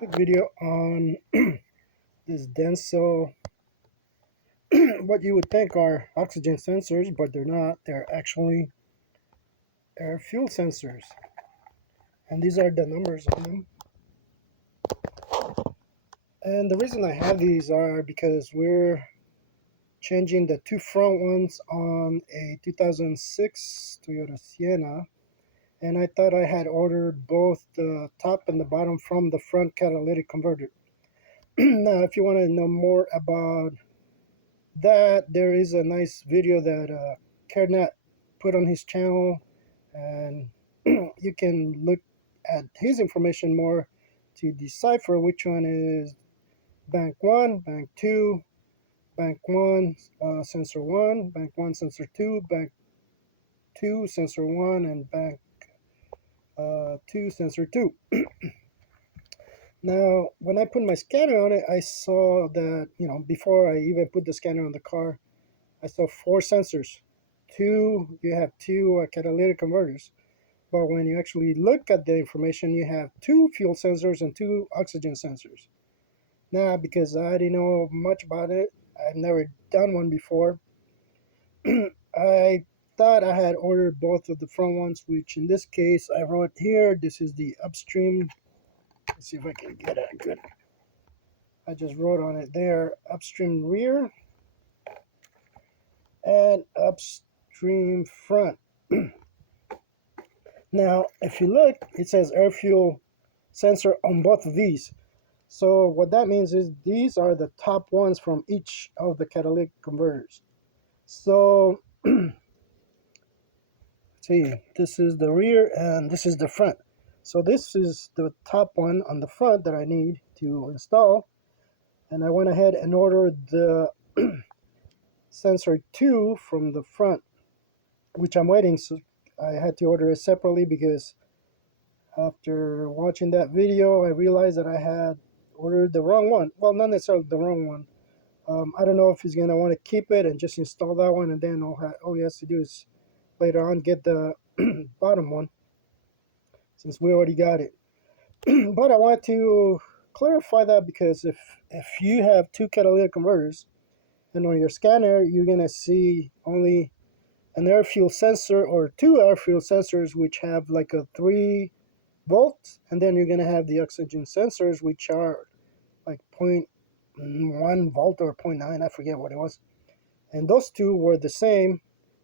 quick video on this denso what you would think are oxygen sensors, but they're not. They're actually air fuel sensors, and these are the numbers on them. And the reason I have these are because we're changing the two front ones on a 2006 Toyota Sienna, and I thought I had ordered both the top and the bottom from the front catalytic converter. Now if you want to know more about that, there is a nice video that Kernet put on his channel, and you can look at his information more to decipher which one is bank 1, bank 2, bank 1 sensor 1, bank 1 sensor 2, bank 2 sensor 1, and bank 2 sensor 2. Now when I put my scanner on it, I saw that, before I even put the scanner on the car, I saw 4 sensors. You have two catalytic converters, but when you actually look at the information, you have 2 fuel sensors and 2 oxygen sensors. Now, because I didn't know much about it, I've never done one before, I thought I had ordered both of the front ones, which in this case I wrote here, this is the upstream. Let's see if I can get it good. I just wrote on it there, upstream rear and upstream front. Now, if you look, it says air fuel sensor on both of these. So what that means is these are the top ones from each of the catalytic converters. So, see, this is the rear and this is the front. So this is the top one on the front that I need to install. And I went ahead and ordered the sensor 2 from the front, which I'm waiting. So I had to order it separately because after watching that video, I realized that I had ordered the wrong one. Well, not necessarily the wrong one. I don't know if he's going to want to keep it and just install that one, and then all he has to do is later on get the bottom one, since we already got it. But I want to clarify that, because if you have 2 catalytic converters, and on your scanner you're going to see only an air fuel sensor or 2 air fuel sensors, which have like a 3 volt, and then you're going to have the oxygen sensors, which are like 0.1 volt or 0.9, I forget what it was. And those 2 were the same,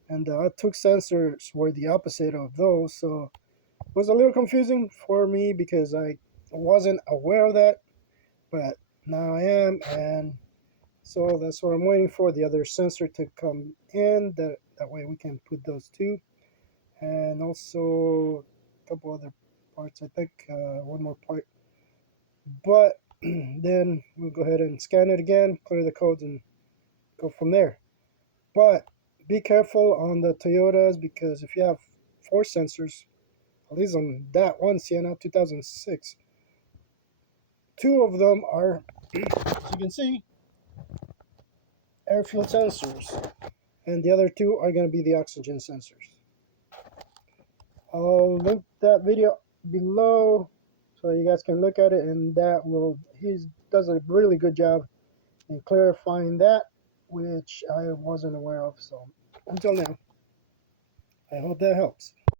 and the 2 sensors were the opposite of those. So it was a little confusing for me because I wasn't aware of that, but now I am, and so that's what I'm waiting for, the other sensor to come in. That way we can put those 2, and also a couple other parts, I think, one more part. But then we'll go ahead and scan it again, clear the codes, and go from there. But be careful on the Toyotas, because if you have 4 sensors, at least on that one Sienna 2006, 2 of them are, as you can see, air fuel sensors, and the other 2 are going to be the oxygen sensors. I'll link that video below so you guys can look at it, and he does a really good job in clarifying that, which I wasn't aware of. So until now, I hope that helps.